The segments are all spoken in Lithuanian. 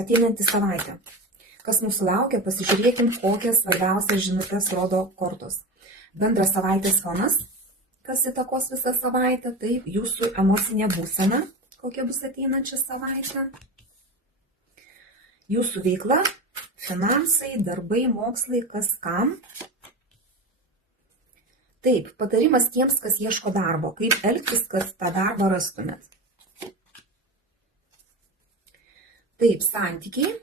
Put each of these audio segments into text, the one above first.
ateinantį savaitę. Kas mūsų laukia, pasižiūrėkim, kokias svarbiausias žinutės rodo kortos. Bendras savaitės fonas, kas įtakos visą savaitę, tai jūsų emocinė būsena, kokia bus ateinančią savaitę. Jūsų veikla, finansai, darbai, mokslai, kas kam. Taip, patarimas tiems, kas ieško darbo, kaip elgtis, kad tą darbą rastumėt. Taip, santykiai,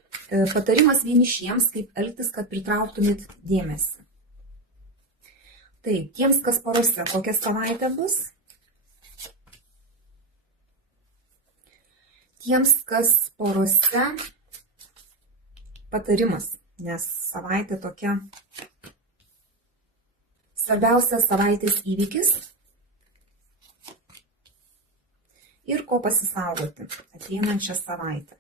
patarimas vienišiems, kaip elgtis, kad pritrauktumėt dėmesį. Taip, tiems, kas porose, kokia savaitė bus. Tiems, kas porose, patarimas, nes savaitė tokia. Svarbiausias savaitės įvykis ir ko pasisaugoti ateinančią savaitę.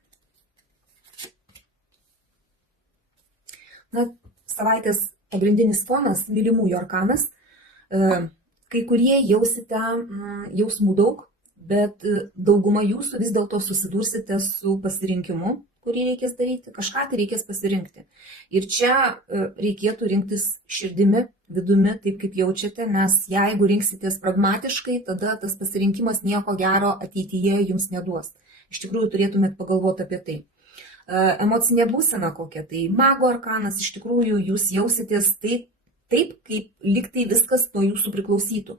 Na, savaitės pagrindinis fonas, mylimųjų arkanas. Kai kurie jausite jausmų daug, bet dauguma jūsų vis dėlto susidursite su pasirinkimu, kurį reikės daryti, kažką tai reikės pasirinkti. Ir čia reikėtų rinktis širdimi, vidumi, taip kaip jaučiate, nes jeigu rinksitės pragmatiškai, tada tas pasirinkimas nieko gero ateityje jums neduos. Iš tikrųjų turėtumėt pagalvoti apie tai. Emocinė būsena kokia, tai mago arkanas, iš tikrųjų jūs jausitės taip, kaip lyg tai viskas nuo jūsų priklausytų.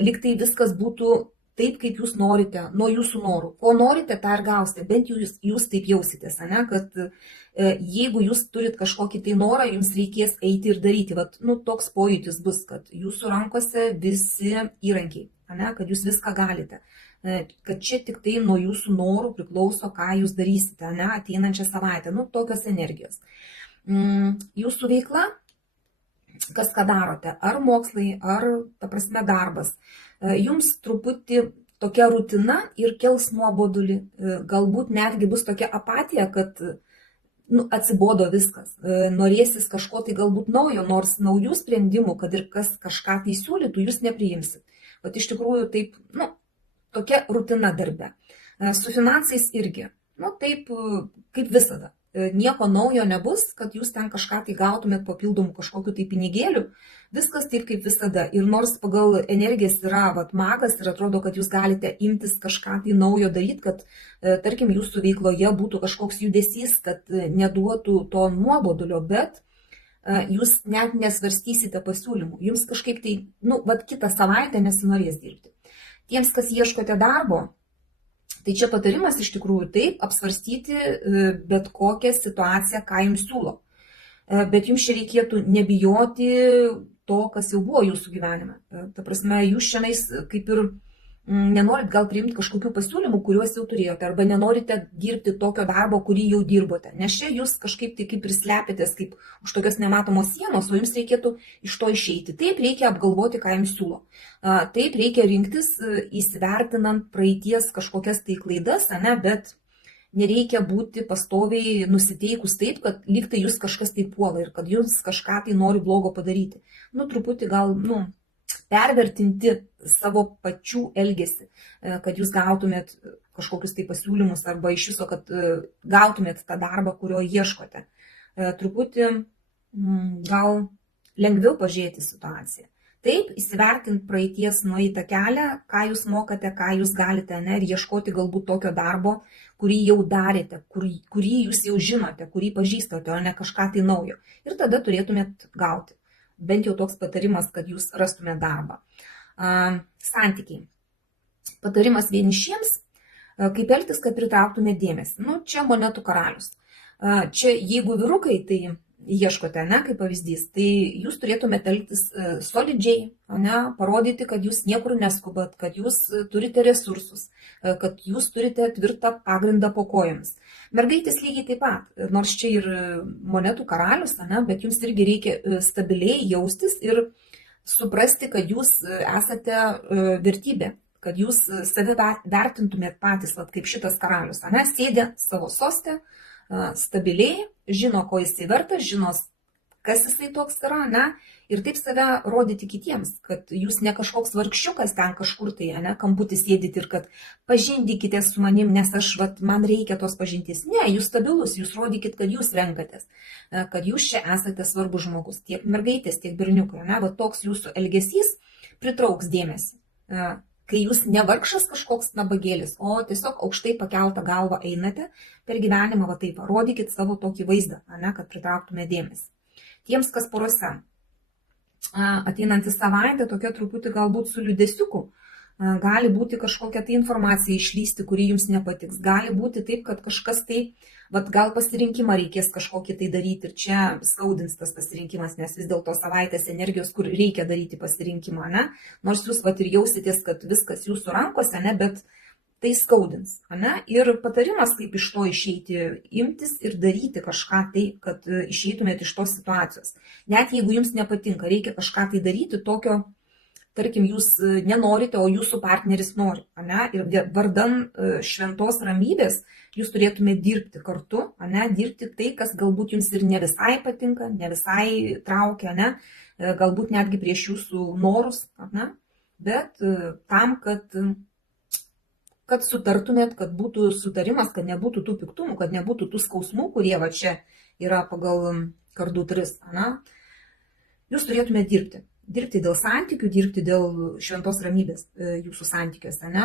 Lyg tai viskas būtų taip, kaip jūs norite, nuo jūsų norų. Ko norite, tą ir gausite, bent jūs taip jausitės, ne? Kad jeigu jūs turit kažkokį tai norą, jums reikės eiti ir daryti. Vat, toks pojūtis bus, kad jūsų rankose visi įrankiai, ne? Kad jūs viską galite. Kad čia tik tai nuo jūsų norų priklauso, ką jūs darysite, ne? Ateinančią savaitę. Tokios energijos. Jūsų veikla, kas ką darote, ar mokslai, ar, ta prasme, darbas. Jums truputį tokia rutina ir kels nuobodulį, galbūt netgi bus tokia apatija, kad atsibodo viskas, norėsis kažko tai galbūt naujo, nors naujų sprendimų, kad ir kas kažką tai siūlytų, jūs nepriimsit. Bet iš tikrųjų taip, tokia rutina darbe. Su finansais irgi, taip kaip visada. Nieko naujo nebus, kad jūs ten kažką tai gautumėt papildomų kažkokiu tai pinigėlių, viskas taip kaip visada. Ir nors pagal energijas yra magas ir atrodo, kad jūs galite imtis kažką tai naujo daryti, kad tarkim jūsų veikloje būtų kažkoks judesys, kad neduotų to nuobodulio, bet jūs net nesvarstysite pasiūlymų. Jums kažkaip tai, kitą savaitę nesinorės dirbti. Tiems, kas ieškote darbo, tai čia patarimas iš tikrųjų taip apsvarstyti bet kokią situaciją, ką jums siūlo. Bet jums čia reikėtų nebijoti to, kas jau buvo jūsų gyvenime. Ta prasme, jūs šiandien kaip ir nenorit gal priimti kažkokių pasiūlymų, kuriuos jau turėjote, arba nenorite dirbti tokio darbo, kurį jau dirbote. Nes čia jūs kažkaip tai kaip ir slepiatės kaip už tokios nematomos sienos, o jums reikėtų iš to išeiti. Taip reikia apgalvoti, ką jums siūlo. Taip reikia rinktis įsivertinant praeities kažkokias tai klaidas, bet nereikia būti pastoviai nusiteikus taip, kad lyg tai jūs kažkas tai puola ir kad jūs kažką tai nori blogo padaryti. Truputį gal, pervertinti savo pačių elgesį, kad jūs gautumėt kažkokius tai pasiūlymus arba iš viso, kad gautumėt tą darbą, kurio ieškote. Truputį gal lengviau pažiūrėti situaciją. Taip, įsivertinti praeities nueitą kelią, ką jūs mokate, ką jūs galite, ir ieškoti galbūt tokio darbo, kurį jau darėte, kurį jūs jau žinote, kurį pažįstate, o ne kažką tai naujo. Ir tada turėtumėt gauti. Bent jau toks patarimas, kad jūs rastumėt darbą. Santykiai. Patarimas vienišiems, kaip elgtis, kad pritrauktumėt dėmesį. Čia monetų karalius. Čia jeigu vyrukai, tai ieškote, kaip pavyzdys, tai jūs turėtumėte elgtis solidžiai, parodyti, kad jūs niekur neskubat, kad jūs turite resursus, kad jūs turite tvirtą pagrindą po kojomis. Mergaitės lygiai taip pat, nors čia ir monetų karalius, bet jums irgi reikia stabiliai jaustis ir suprasti, kad jūs esate vertybė, kad jūs save vertintumėt patys, kaip šitas karalius, sėdė savo soste, stabiliai, žino, ko jisai vertas, žino, kas jisai toks yra, ne? Ir taip save rodyti kitiems, kad jūs ne kažkoks vargšiukas ten kažkur tai, ne, kamputis sėdit ir kad pažindykite su manim, nes man reikia tos pažinties. Ne, jūs stabilus, jūs rodykit, kad jūs renkatės, kad jūs čia esate svarbus žmogus, tiek mergaitės, tiek berniukai, ne? Va toks jūsų elgesys pritrauks dėmesį. Kai jūs ne vargšas kažkoks nabagėlis, o tiesiog aukštai pakeltą galvą einate per gyvenimą, va taip, rodykit savo tokį vaizdą, ne, kad pritrauktume dėmesį. Tiems, kas porose, ateinantį savaitę tokia truputį galbūt su liūdesiuku, gali būti kažkokia tai informacija išlysti, kuri jums nepatiks, gali būti taip, kad kažkas tai, gal pasirinkimą reikės kažkokį tai daryti ir čia skaudins tas pasirinkimas, nes vis dėlto savaitės energijos, kur reikia daryti pasirinkimą, ne? Nors jūs ir jausitės, kad viskas jūsų rankose, ne? Bet tai skaudins, ne? Ir patarimas, kaip iš to išeiti, imtis ir daryti kažką tai, kad išeitumėte iš tos situacijos. Net jeigu jums nepatinka, reikia kažką tai daryti tokio, tarkim, jūs nenorite, o jūsų partneris nori, ne? Ir vardan šventos ramybės jūs turėtumėte dirbti kartu, ne? Dirbti tai, kas galbūt jums ir ne visai patinka, ne visai traukia, ne? Galbūt netgi prieš jūsų norus, ne? Bet tam, kad sutartumėt, kad būtų sutarimas, kad nebūtų tų piktumų, kad nebūtų tų skausmų, kurie va čia yra pagal kardų 3, ne? Jūs turėtumėte dirbti. Dirbti dėl santykių, dirbti dėl šventos ramybės jūsų santykiuose, ne?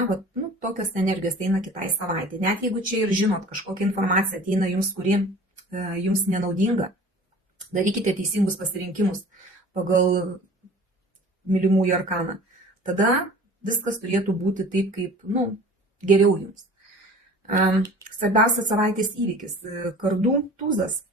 Tokios energijos ateina kitai savaitė. Net jeigu čia ir žinot, kažkokia informacija ateina jums, kuri jums nenaudinga, darykite teisingus pasirinkimus pagal mylimųjų arkaną. Tada viskas turėtų būti taip, kaip, geriau jums. Svarbiausias savaitės įvykis - kardų tūzas.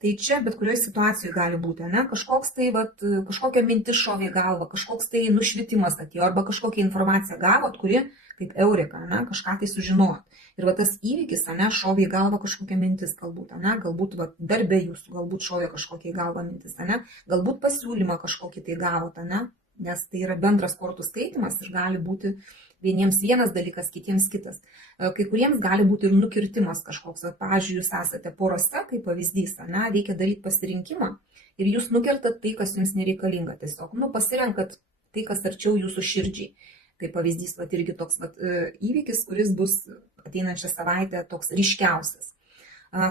Tai čia bet kurioje situacijoje gali būti, ne? Kažkoks tai, kažkokia mintis šovė į galvą, kažkoks tai nušvitimas atėjo, arba kažkokią informaciją gavot, kuri, kaip eureka, ne? Kažką tai sužinojot. Ir tas įvykis, ne, šovė į galvą kažkokia mintis, galbūt, ne? Galbūt darbė jūsų, galbūt šovė kažkokia į galvą mintis, ne? Galbūt pasiūlymą kažkokį tai gavot, ne? Nes tai yra bendras kortų skaitimas ir gali būti vieniems vienas dalykas, kitiems kitas. Kai kuriems gali būti ir nukirtimas kažkoks. Pavyzdžiui, jūs esate porose, kaip pavyzdys, ne, reikia daryti pasirinkimą ir jūs nukirtat tai, kas jums nereikalinga. Tiesiog, pasirenkat tai, kas arčiau jūsų širdžiai. Kaip pavyzdys, irgi toks įvykis, kuris bus ateinančią savaitę toks ryškiausias.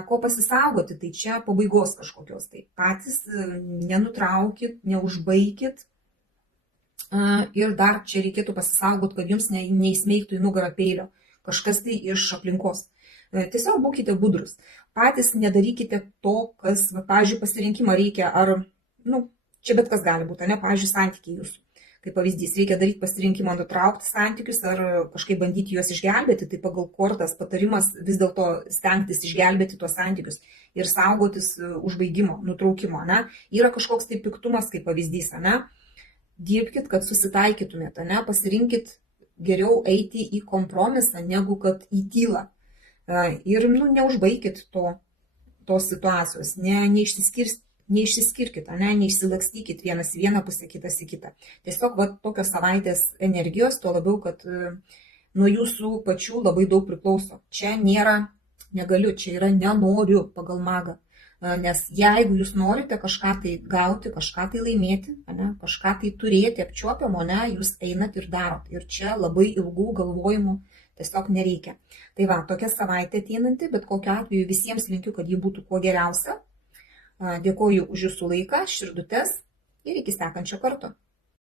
Ko pasisaugoti, tai čia pabaigos kažkokios. Tai patys nenutraukit, neužbaikit. Ir dar čia reikėtų pasisaugoti, kad jums neįsmeigtų į nugarą peilio kažkas tai iš aplinkos. Tiesiog būkite budrus. Patys nedarykite to, kas, pavyzdžiui, pasirinkimą reikia, ar, čia bet kas gali būti, ne, pavyzdžiui, santykiai jūsų. Kaip pavyzdys, reikia daryti pasirinkimą nutraukti santykius ar kažkaip bandyti juos išgelbėti, tai pagal kortas patarimas vis dėlto stengtis išgelbėti tuos santykius ir saugotis užbaigimo, nutraukimo, ne. Yra kažkoks tai piktumas, kaip pavyzdys, ne. Dirbkit, kad susitaikytumėte, ne? Pasirinkit geriau eiti į kompromisą, negu kad į tylą. Ir neužbaikit tos situacijos, neišsiskirkit, ne? Neišsilakstykit vienas į vieną pusę, kitas į kitą. Tiesiog tokios savaitės energijos, tuo labiau, kad nuo jūsų pačių labai daug priklauso. Čia nėra negaliu, čia yra nenoriu pagal magą. Nes jeigu jūs norite kažką tai gauti, kažką tai laimėti, ne, kažką tai turėti apčiuopiamo, ne, jūs einat ir darot. Ir čia labai ilgų galvojimų tiesiog nereikia. Tai tokia savaitė ateinanti, bet kokiu atveju visiems linkiu, kad ji būtų kuo geriausia. Dėkoju už jūsų laiką, širdutes ir iki sekančio karto.